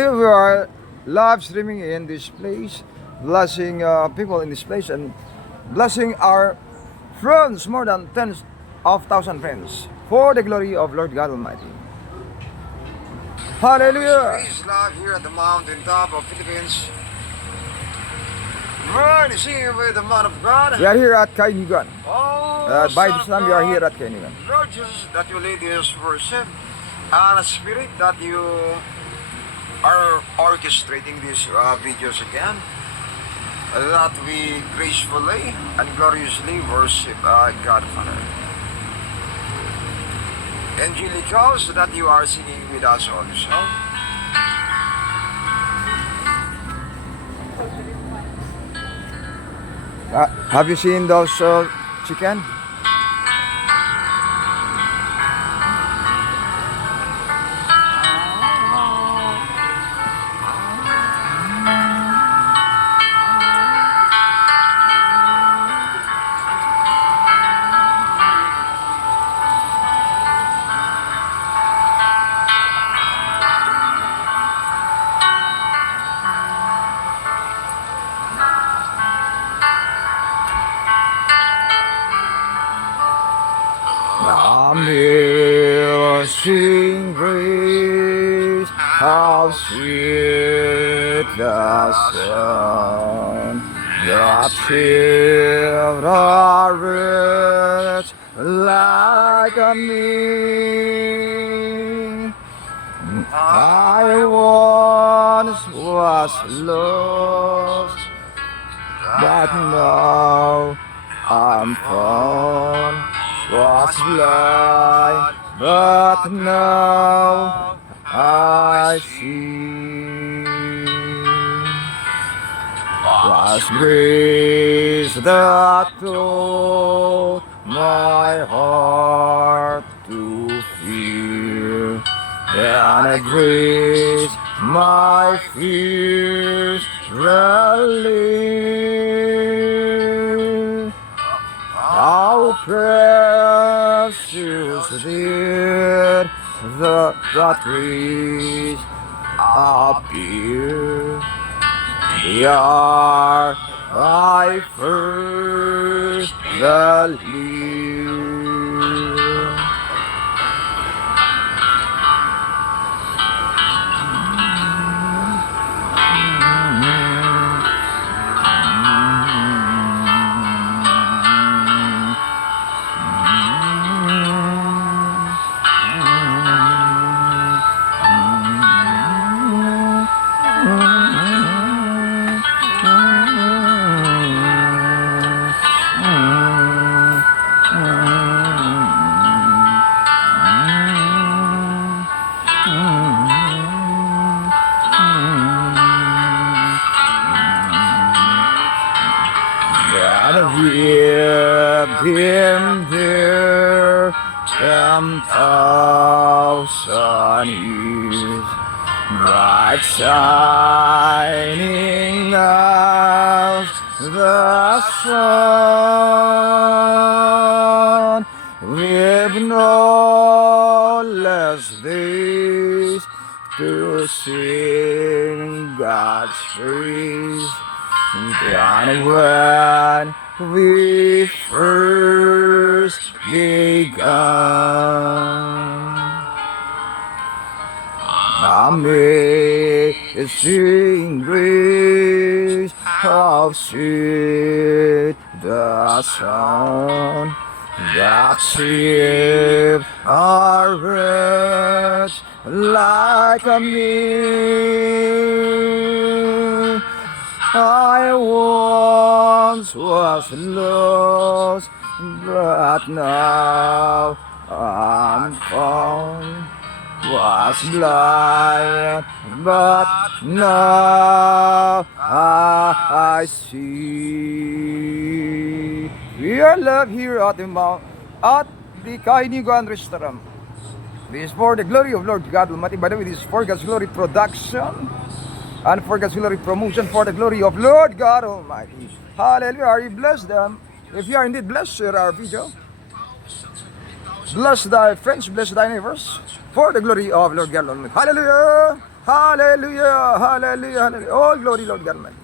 We are live streaming in this place, blessing people in this place and blessing our friends, more than tens of thousand friends, for the glory of Lord God Almighty. Hallelujah! Praise live here at the mountain top of Philippines. We're singing with the man of God. We are here at Kainyugan. By this time, we are here at Kainyugan. Lord Jesus, that you lead us worship, and a spirit that you are orchestrating these videos again, that we gracefully and gloriously worship God Father. Angelicals, that you are singing with us also. Have you seen those chicken? Amazing grace, how sweet the sound that saved a wretch like me. I once was lost, but now I'm found. Was blind, but now I see. Was grace that taught my heart to fear, and a grace my fears relieved. How precious did that grace appear the hour I first believed. We've been there 10,000 years, bright shining as the sun. We've no less days to sing God's praise than when we first began. Amazing grace, how sweet the sound that saved a wretch like me. I once was lost, but now I'm found. Was blind, but now I see. We are live here at the Kainyugan Restaurant. This is for the glory of Lord God Almighty. By the way, this is for God's glory production and for God's glory promotion, for the glory of Lord God Almighty. Hallelujah. Are you blessed them? If you are indeed blessed, share our video. Bless thy friends, bless thy neighbors, for the glory of Lord God Almighty. Hallelujah. Hallelujah, hallelujah, hallelujah. All glory, Lord God Almighty.